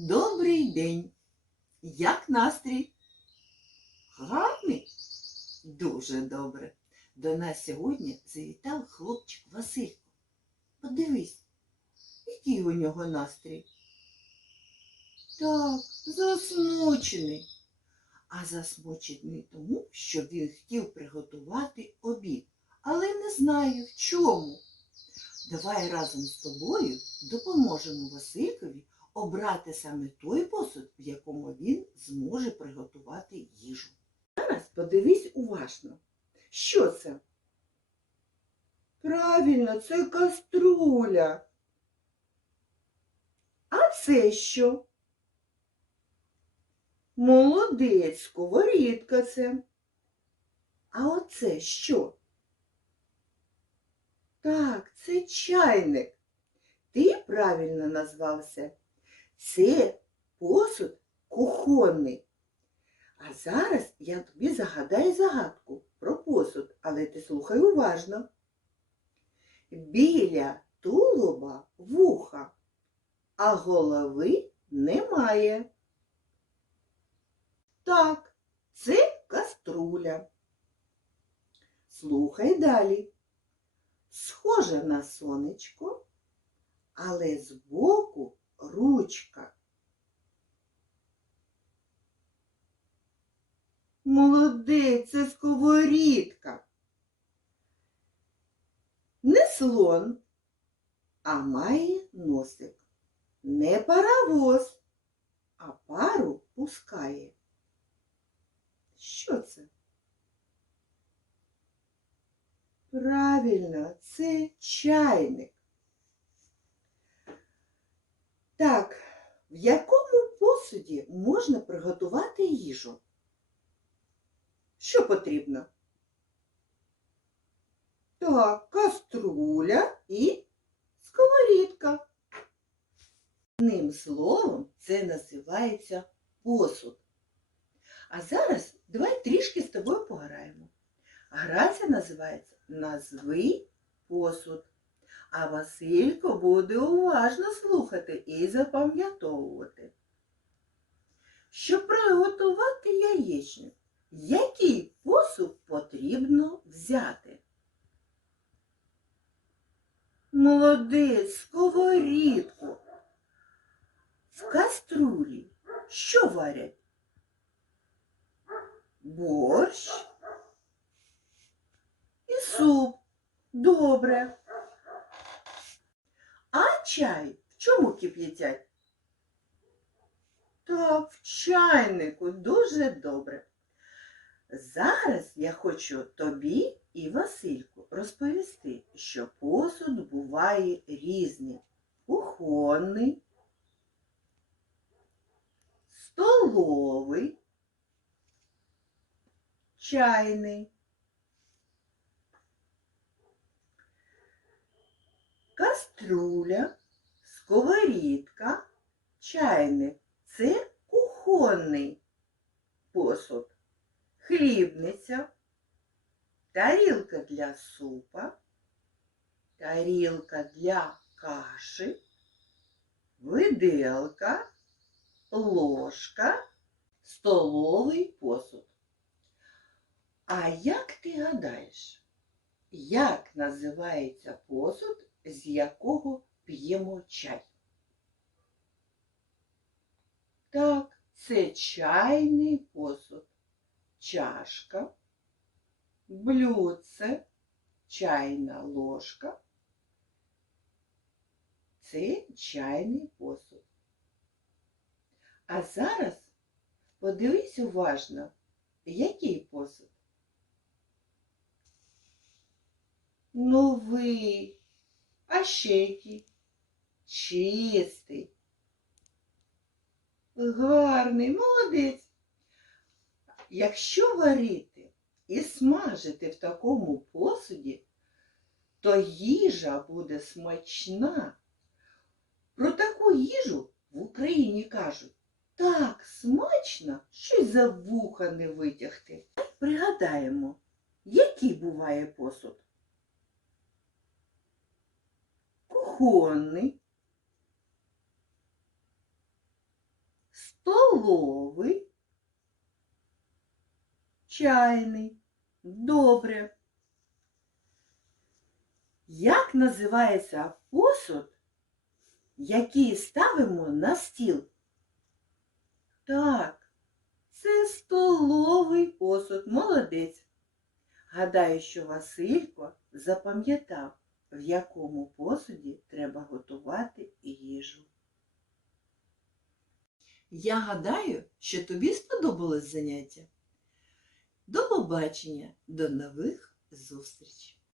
Добрий день. Як настрій? Гарний? Дуже добре. До нас сьогодні завітав хлопчик Василько. Подивись, який у нього настрій. Так, засмучений. А засмучений тому, що він хотів приготувати обід, але не знає в чому. Давай разом з тобою допоможемо Василькові обрати саме той посуд, в якому він зможе приготувати їжу. Зараз подивись уважно. Що це? Правильно, це каструля. А це що? Молодець, сковорідка це. А оце що? Так, це чайник. Ти правильно назвався. Це посуд кухонний. А зараз я тобі загадаю загадку про посуд, але ти слухай уважно. Біля тулуба вуха, а голови немає. Так, це каструля. Слухай далі. Схоже на сонечко, але збоку ручка. Молодець, це сковорідка. Не слон, а має носик. Не паровоз, а пару пускає. Що це? Правильно, це чайник. Так, в якому посуді можна приготувати їжу? Що потрібно? Так, каструля і сковорідка. Одним словом, це називається посуд. А зараз давай трішки з тобою пограємо. Гра ця називається Назви посуд. А Василько буде уважно слухати і запам'ятовувати. Щоб приготувати яєчню, який посуд потрібно взяти? Молодець, сковорідку. В каструлі що варять? Борщ і суп. Добре. Чай в чому кип'ятять? Так, в чайнику дуже добре. Зараз я хочу тобі і Васильку розповісти, що посуд буває різний. Кухонний, столовий, чайний. Каструля, сковорідка, чайник це кухонний посуд, хлібниця, тарілка для супа, тарілка для каші, виделка, ложка, столовий посуд. А як ти гадаєш, як називається посуд, з якого п'ємо чай? Так, це чайний посуд, чашка, блюдце, чайна ложка. Це чайний посуд. А зараз подивись уважно, який посуд? Новий, а ще який? Чистий. Гарний, молодець. Якщо варити і смажити в такому посуді, то їжа буде смачна. Про таку їжу в Україні кажуть, так смачно, що й за вуха не витягти. Пригадаємо, який буває посуд? Кухонний, столовий, чайний. Добре. Як називається посуд, який ставимо на стіл? Так, це столовий посуд. Молодець. Гадаю, що Василько запам'ятав, в якому посуді треба готувати їжу. Я гадаю, що тобі сподобалось заняття. До побачення, до нових зустрічей!